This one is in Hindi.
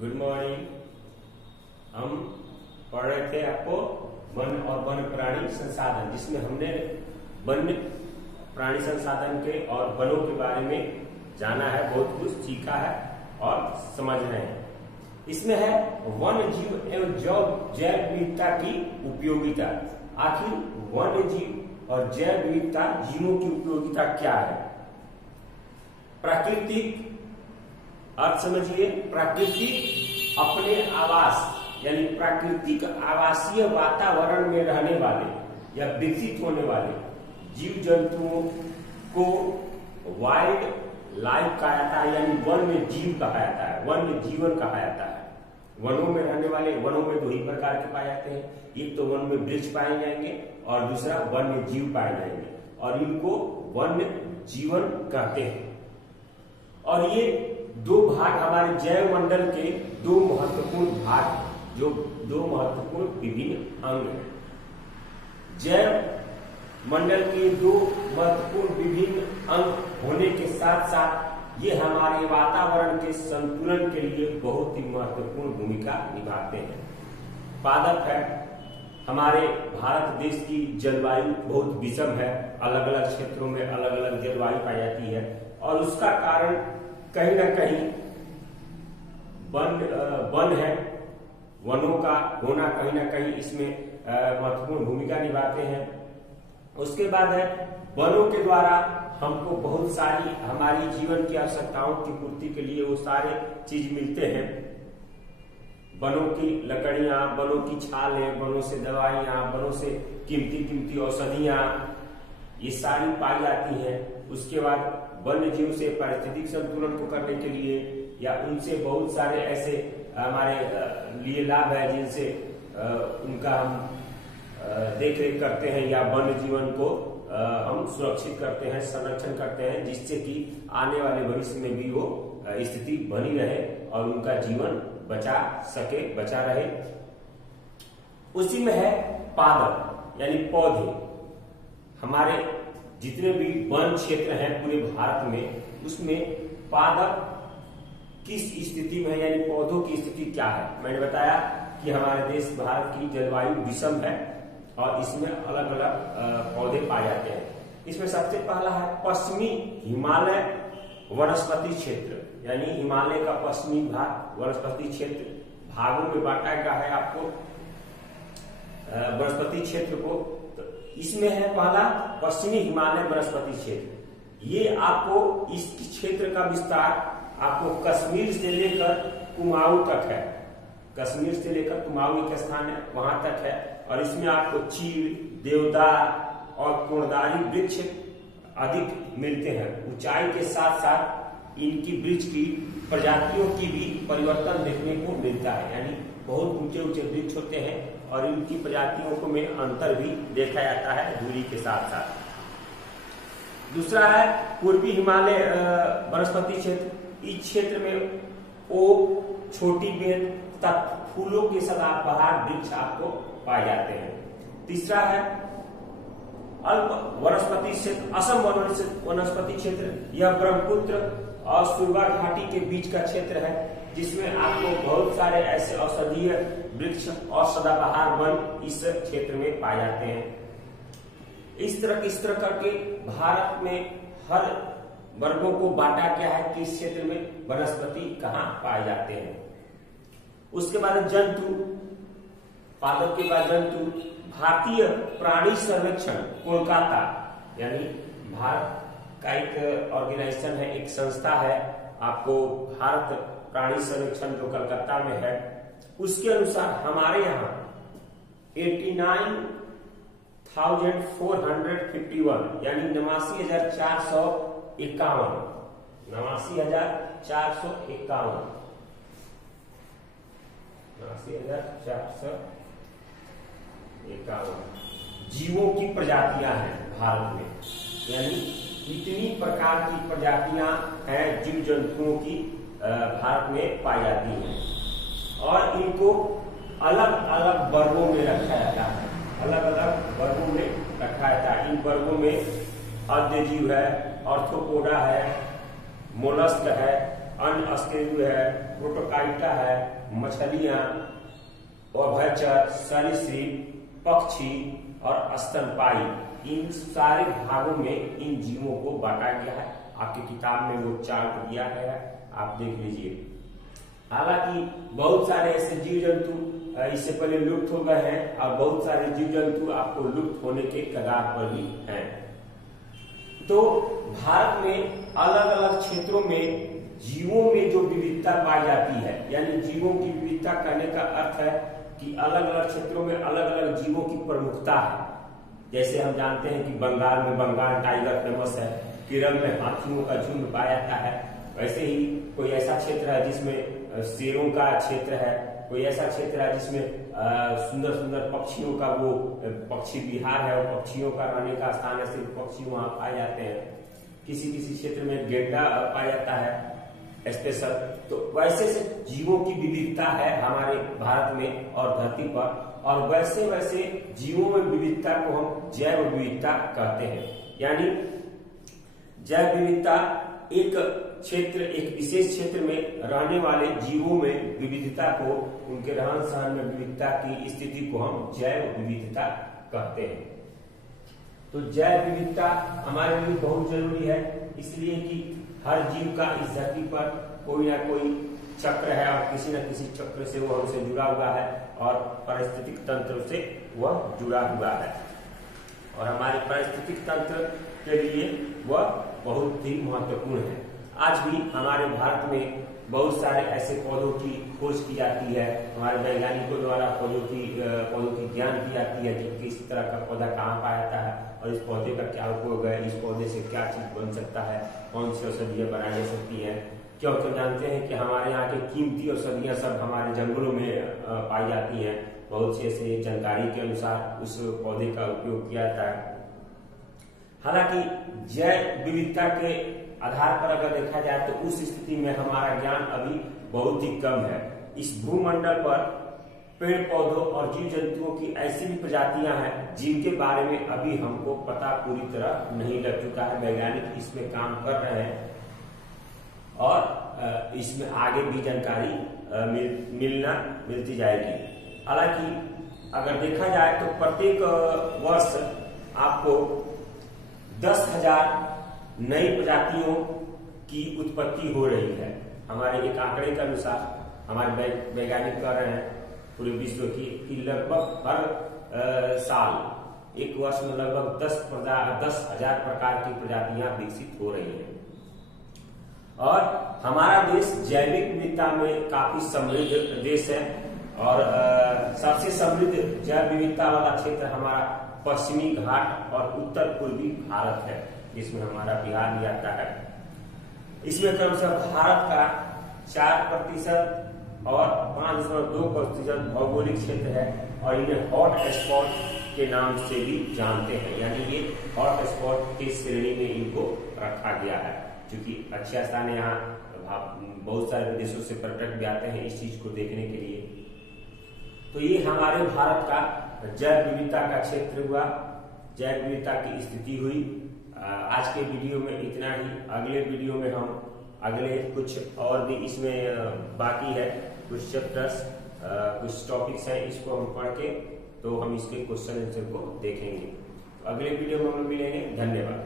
Good morning. हम पढ़ रहे थे आपको वन और वन्य प्राणी संसाधन, जिसमें हमने वन्य प्राणी संसाधन के और वनों के बारे में जाना है, बहुत कुछ सीखा है और समझ रहे हैं। इसमें है वन्य जीव एवं जैव विविधता की उपयोगिता। आखिर वन्य जीव और जैव विविधता जीवों की उपयोगिता क्या है? प्राकृतिक अर्थ समझिए, प्राकृतिक अपने आवास यानी प्राकृतिक आवासीय वातावरण में रहने वाले या विकसित होने वाले जीव जंतुओं को वाइल्ड लाइफ कहा जाता है, यानी वन्य जीव कहा जाता है, वन्य जीवन कहा जाता है। वनों में रहने वाले, वनों में दो ही प्रकार के पाए जाते हैं, एक तो वन में वृक्ष पाए जाएंगे और दूसरा वन्य जीव पाए जाएंगे, और इनको वन्य जीवन कहते हैं। और ये दो भाग हमारे जैव मंडल के दो महत्वपूर्ण भाग, जो दो महत्वपूर्ण विभिन्न अंग हैं। जैव मंडल के दो महत्वपूर्ण विभिन्न अंग होने के साथ साथ ये हमारे वातावरण के संतुलन के लिए बहुत ही महत्वपूर्ण भूमिका निभाते हैं। पादप है, हमारे भारत देश की जलवायु बहुत विषम है, अलग अलग क्षेत्रों में अलग अलग जलवायु पाई जाती है, और उसका कारण कहीं ना कहीं वन है। वनों का होना कहीं ना कहीं इसमें महत्वपूर्ण भूमिका निभाते हैं। उसके बाद है वनों के द्वारा हमको बहुत सारी हमारी जीवन की आवश्यकताओं की पूर्ति के लिए वो सारे चीज मिलते हैं। वनों की लकड़ियां, वनों की छालें, वनों से दवाइयां, वनों से कीमती कीमती औषधियां, ये सारी पाई जाती हैं। उसके बाद वन्य जीव से पारिस्थितिक संतुलन को करने के लिए या उनसे बहुत सारे ऐसे हमारे लिए लाभ है जिनसे उनका हम देख रेख करते हैं, या वन्य जीवन को हम सुरक्षित करते हैं, संरक्षण करते हैं, जिससे कि आने वाले भविष्य में भी वो स्थिति बनी रहे और उनका जीवन बचा रहे। उसी में है पादप यानी पौधे। हमारे जितने भी वन क्षेत्र हैं पूरे भारत में, उसमें पादप किस स्थिति में है, यानी पौधों की स्थिति क्या है? मैंने बताया कि हमारे देश भारत की जलवायु विषम है और इसमें अलग अलग पौधे पाए जाते हैं। इसमें सबसे पहला है पश्चिमी हिमालय वनस्पति क्षेत्र, यानी हिमालय का पश्चिमी भाग वनस्पति क्षेत्र भागों में बांटा गया है आपको वनस्पति क्षेत्र को। तो इसमें है पहला पश्चिमी हिमालय वनस्पति क्षेत्र। ये आपको इस क्षेत्र का विस्तार आपको कश्मीर से लेकर कुमाऊं तक है। कश्मीर से लेकर कुमाऊं एक स्थान है, वहां तक है, और इसमें आपको चीड़, देवदार और कोणदारी वृक्ष अधिक मिलते हैं। ऊंचाई के साथ साथ इनकी वृक्ष की प्रजातियों की भी परिवर्तन देखने को मिलता है, यानी बहुत ऊंचे ऊंचे वृक्ष होते हैं और इनकी प्रजातियों को में अंतर भी देखा जाता है दूरी के साथ साथ। दूसरा है पूर्वी हिमालय वनस्पति क्षेत्र। इस क्षेत्र में ओक, छोटी बेल तथा फूलों के सदाबहार वृक्ष आपको पाए जाते हैं। तीसरा है अल्प वनस्पति क्षेत्र, असम वनस्पति क्षेत्र। यह ब्रह्मपुत्र और सुरबा घाटी के बीच का क्षेत्र है, जिसमें आपको बहुत सारे ऐसे औषधीय वृक्ष और सदाबहार वन इस क्षेत्र में पाए जाते हैं। इस तरह करके भारत में हर वर्गों को बांटा गया है कि इस क्षेत्र में वनस्पति कहाँ पाए जाते हैं। उसके बाद जंतु, पादप के बाद जंतु। भारतीय प्राणी सर्वेक्षण कोलकाता, यानी भारत का एक ऑर्गेनाइजेशन है, एक संस्था है, आपको भारत प्राणी सर्वेक्षण जो कलकत्ता में है, उसके अनुसार हमारे यहाँ 89,451 यानी 89,451 जीवों की प्रजातियां हैं भारत में, यानी इतनी प्रकार की प्रजातियां हैं जीव जंतुओं की भारत में पाई जाती हैं, और इनको अलग अलग वर्गों में रखा जाता है। अलग अलग वर्गों में रखा जाता है। इन वर्गों में आद्य जीव है, ऑर्थोपोडा है, मोलस्क है, अन्य स्तनधारी है, प्रोटोकाइटा है, मछलियां, उभयचर, सरीसृप, पक्षी और स्तनपायी, इन सारे भागों में इन जीवों को बांटा गया है। आपकी किताब में वो चार्ट दिया है, आप देख लीजिए। हालांकि बहुत सारे ऐसे जीव जंतु इससे पहले लुप्त हो गए हैं और बहुत सारे जीव जंतु आपको लुप्त होने के कगार पर भी हैं। तो भारत में अलग अलग क्षेत्रों में जीवों में जो विविधता पाई जाती है, यानी जीवों की विविधता कहने का अर्थ है कि अलग अलग क्षेत्रों में अलग अलग जीवों की प्रमुखता है। जैसे हम जानते हैं कि बंगाल में बंगाल टाइगर फेमस है, केरल में हाथियों का झुंड पाया जाता है, वैसे ही कोई ऐसा क्षेत्र है जिसमें शेरों का क्षेत्र है, कोई ऐसा क्षेत्र है जिसमें सुंदर सुंदर पक्षियों का वो पक्षी विहार है और पक्षियों का रहने का स्थान है, सिर्फ पक्षी वहां पाए जाते हैं। किसी किसी क्षेत्र में गेंडा पाया जाता है स्पेशल। तो वैसे से जीवों की विविधता है हमारे भारत में और धरती पर, और वैसे वैसे जीवों में विविधता को हम जैव विविधता कहते हैं। यानी जैव विविधता एक क्षेत्र, एक विशेष क्षेत्र में रहने वाले जीवों में विविधता को, उनके रहन सहन में विविधता की स्थिति को हम जैव विविधता कहते हैं। तो जैव विविधता हमारे लिए बहुत जरूरी है, इसलिए कि हर जीव का इस धरती पर कोई ना कोई चक्र है और किसी न किसी चक्र से वह हमसे जुड़ा हुआ है और पारिस्थितिक तंत्र से वह जुड़ा हुआ है, और हमारे पारिस्थितिक तंत्र के लिए वह बहुत ही महत्वपूर्ण है। आज भी हमारे भारत में बहुत सारे ऐसे पौधों की खोज की जाती है, हमारे वैज्ञानिकों द्वारा पौधों की ज्ञान की जाती है कि किस तरह का पौधा कहाँ पाया जाता है और इस पौधे का क्या उपयोग है, इस पौधे से क्या चीज बन सकता है, कौन सी औषधियां बनाई जा सकती है। क्योंकि जानते हैं कि हमारे यहाँ की कीमती औषधियां सब हमारे जंगलों में पाई जाती हैं। बहुत सी ऐसी जानकारी के अनुसार उस पौधे का उपयोग किया जाता है। हालांकि जैव विविधता के आधार पर अगर देखा जाए तो उस स्थिति में हमारा ज्ञान अभी बहुत ही कम है। इस भूमंडल पर पेड़ पौधों और जीव जंतुओं की ऐसी भी प्रजातियां हैं जिनके बारे में अभी हमको पता पूरी तरह नहीं लग चुका है। वैज्ञानिक इसमें काम कर रहे हैं और इसमें आगे भी जानकारी मिलती जाएगी। हालांकि अगर देखा जाए तो प्रत्येक वर्ष आपको 10,000 नई प्रजातियों की उत्पत्ति हो रही है। हमारे एक आंकड़े के अनुसार हमारे वैज्ञानिक कर रहे हैं पूरे विश्व की लगभग हर साल एक वर्ष में लगभग 10,000 प्रकार की प्रजातियां विकसित हो रही हैं। और हमारा देश जैविक विविधता में काफी समृद्ध देश है और सबसे समृद्ध जैव विविधता वाला क्षेत्र हमारा पश्चिमी घाट और उत्तर पूर्वी भारत है, जिसमें हमारा बिहार भी आता है। इसमें क्रमशः भारत का 4% और 5.2% भौगोलिक क्षेत्र है और इन्हें हॉट स्पॉट के नाम से भी जानते हैं। यानी ये हॉट स्पॉट की श्रेणी में इनको रखा गया है, क्योंकि अच्छा स्थान है। यहाँ बहुत सारे विदेशों से पर्यटक भी आते हैं इस चीज को देखने के लिए। तो ये हमारे भारत का जैव विविधता का क्षेत्र हुआ, जैव विविधता की स्थिति हुई। आज के वीडियो में इतना ही। अगले वीडियो में हम अगले कुछ और भी इसमें बाकी है, कुछ चैप्टर्स, कुछ टॉपिक्स हैं, इसको हम पढ़ के तो हम इसके क्वेश्चन आंसर को देखेंगे। तो अगले वीडियो में हम मिलेंगे। धन्यवाद।